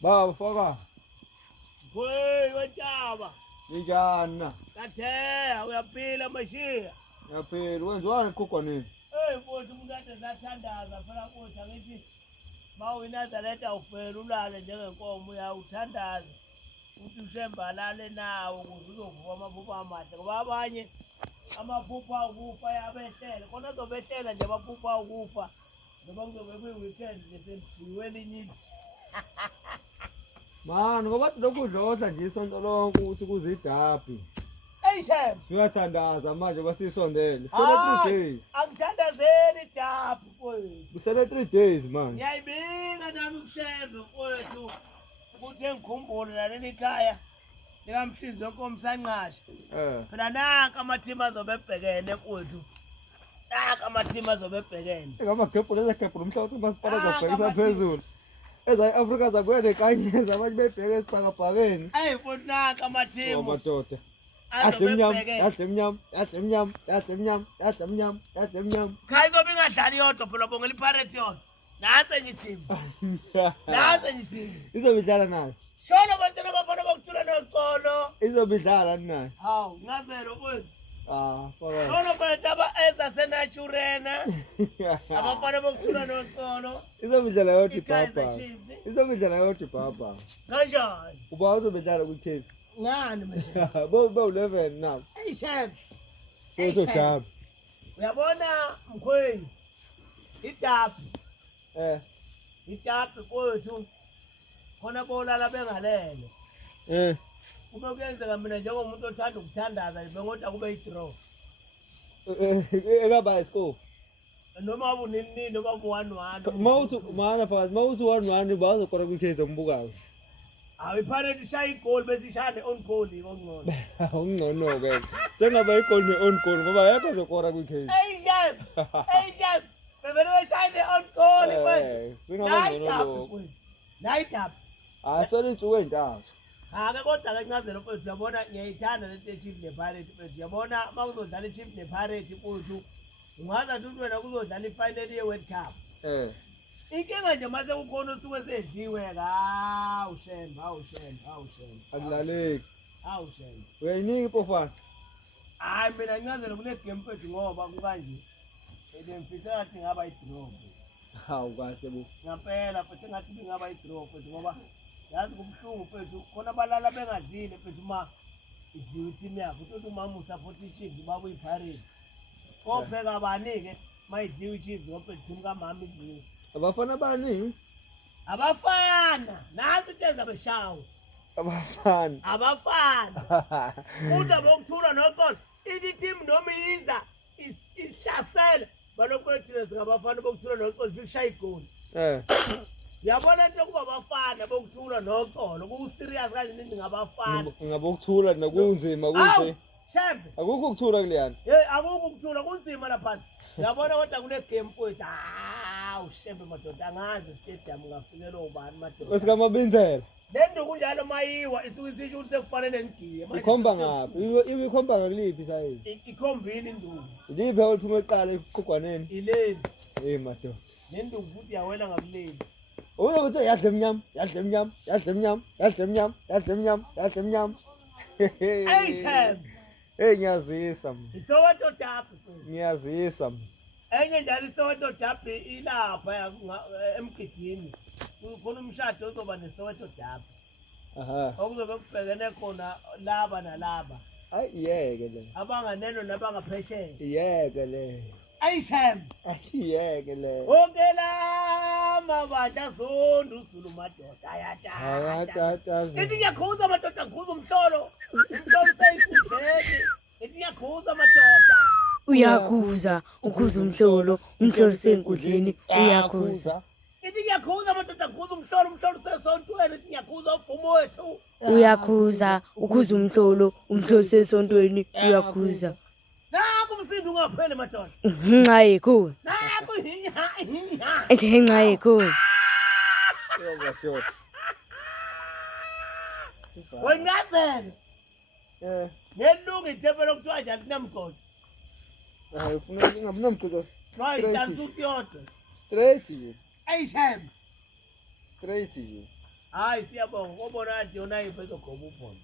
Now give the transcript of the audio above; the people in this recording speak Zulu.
Baba faka. Wetaba. Njani na? Kathe uyaphila mashiya. Yaphela wenziwani kokwaneni? Mfowethu umntwana sathandaza phela mfowethu angithi mawuyinazareta ufela ulale njengenkomo uyawuthandaza ukuthi usembalale nawo ukuze uzovuka amaphupho amahle ngoba abanye amaphupho akufa yabehlela khona azobehlela nje amaphupho akufa noma kuzobe kuyi-weekend nje selijiwe elinye ithi Mani ngoba lokudlodla nje isonto lonke ukuthi kuze idabi. Hey Shem, Uyathandaza manje basisondele. Kusele 3 days. angithandazeli idabi mfowethu. Kusele 3 days manje. Ngiyayibinga nami ukusheve mfowethu ukuthi engikhumbule naleli khaya likamhlinzi onkomsanqasha. Phela nanka amathimu azobe ebhekene mfowethu. Nanka amathimu azobe ebhekene. Ngamagebhu lezegebhu lomhlabathi masipala zabhekisa phezulu. Eza-Afrika zakwene kanye zabanye bebheke esibhakabhakeni. Hey mfowethu nanka amathimu. Madoda. Azobe Adlemnyam, ebhekene. adlemnyam, adlemnyam, adlemnyam, adlemnyam, adlemnyam. Cha izobe ingadlali yodwa phela bongela iPirates yodwa. Nansi enye ithimu. Nansi enye ithimu. Izobidlala nayo. Shona abantwana bafana bokuthula noxolo. Izobidlala nayo. Hawu, ngazelo mfowethu. Faka. Shona abantu eza senaturena. Abafana bokuthula noxolo. Izobidlala yodwa Ikaizer ibhaba. Chiefs. Izobidlala yodwa ibhaba. Kanjani? Uba uzobidlala kwi-case. Ngani manje? Bo-11 now. Hey chef. So dab. Uyabona mkhweni. Idabi. Idabi mfowethu. Khona bolala bengalele. Uma kuyenzeka mina njengomuntu othanda ukuthandaza bengoda kube i-draw. Ekaba iscore. Noma ubunini noma ubu-1-1. Mawuthi mana phakathi mawuthi 1-1 bazokora kwi-case ombukayo. Hawu iPirates ishaya igoli bese ishaya ne-on goal ngongcono. Ungcono ke. Sengaba igoli ne-on goal ngoba yakho azokora kwi-case. Hey chef. Hey chef. Bebele beshaya ne-on goal mfowethu. Singaba ngcono lo. Night-up. Asole insuku entathu. Ake kodwa ke ncazelo mfowethu uyabona ngiyayithanda lento ye-Chiefs ne-Pirates mfowethu. Uyabona uma kuzodlala i-Chiefs ne-Pirates mfowethu ungazathi ukuthi wena kuzodlala i-final ye-World Cup. Inkinga nje mase kukhona usuke sedliwe hawu Shem. Akulaleki. Hawu Shem. Uyayinika ipofana. Hayi mina ncazelo kule game mfowethu ngoba kukanje. Bemfisa ngathi ngaba i-draw. Hawu kahle bo. Ngampela futhi ngathi ngaba i-draw mfowethu ngoba yazi kubuhlungu mfowethu khona abalala bengadlile mfowethu uma idliwe team yakho uthi umama usupport i-Chiefs baba uyi-Pirates. Kopheka abanike mayidliwe i-Chiefs ngophethu team kamama idliwe. Abafana bani? Abafana nazi into ezabeshawo. Abafana. Uda bokuthula noxolo. Ithi team noma iyiza isihlasela balokwethile singabafana bokuthula noxolo sikushaya igoli. Yabona into kuba abafana bokuthula noxolo ku-serious kanje nini ngabafana. Ngabokuthula nakunzima kunje. Chef. Akukho ukuthula kuleyana. Akukho ukuthula kunzima lapha. Yabona kodwa kune game mfowethu. Hawu shembe madoda angazi stadium ngafikela ubani madoda. Wesikamabinzela. Lento kunjalo mayiwa isuke isisho ukuthi sekufanele ngigiye. Ikhomba ngaphi? Ikhomba ngakuliphi sayizi? Ikhombini induku. Iliphi oliphuma eqala eqhugwaneni? Ilezi. Madoda. Nenduku futhi yawela ngakuleli. Uyokuthi yadlemnyam. Hey Chef. Hey ngiyazisa mina. Isoweto Derby. Ngiyazisa mina. Enye njalo isoweto Derby ilapha emgidini. Kukhona umshado ozoba nesoweto Derby. Okuzobe kubhekene khona laba nalaba. Yeke le. Abanganeno nabangaphesheya. Yeke le. Ayishem. Yeke le. Ongela mabanda zonke uZulu madoda ayatata. Ithi ngiyakhuza madoda ngikhuza umhlolo. Umhlolo seyikudleke. Ithi ngiyakhuza madoda. Uyakhuza ukhuza umhlolo senkudleni uyakhuza. Ithi ngiyakhuza madoda ngikhuza umhlolo sesontweni ithi ngiyakhuza uvumo wethu. Uyakhuza ukhuza umhlolo sesontweni uyakhuza. Naku umsindo ungapheli madoda. Nxa yekho. Naku Ethi nxa yekho. Madoda. Wengazela. Nelungu ithepelo kuthiwa njani kunamgodi. Ufuna ngingamnamgqozo. Right, dansuki yodwa. Straight nje. Ayishem. Straight nje. Hayi siyabonga ngobona nje yona iphethe gobo ubhono.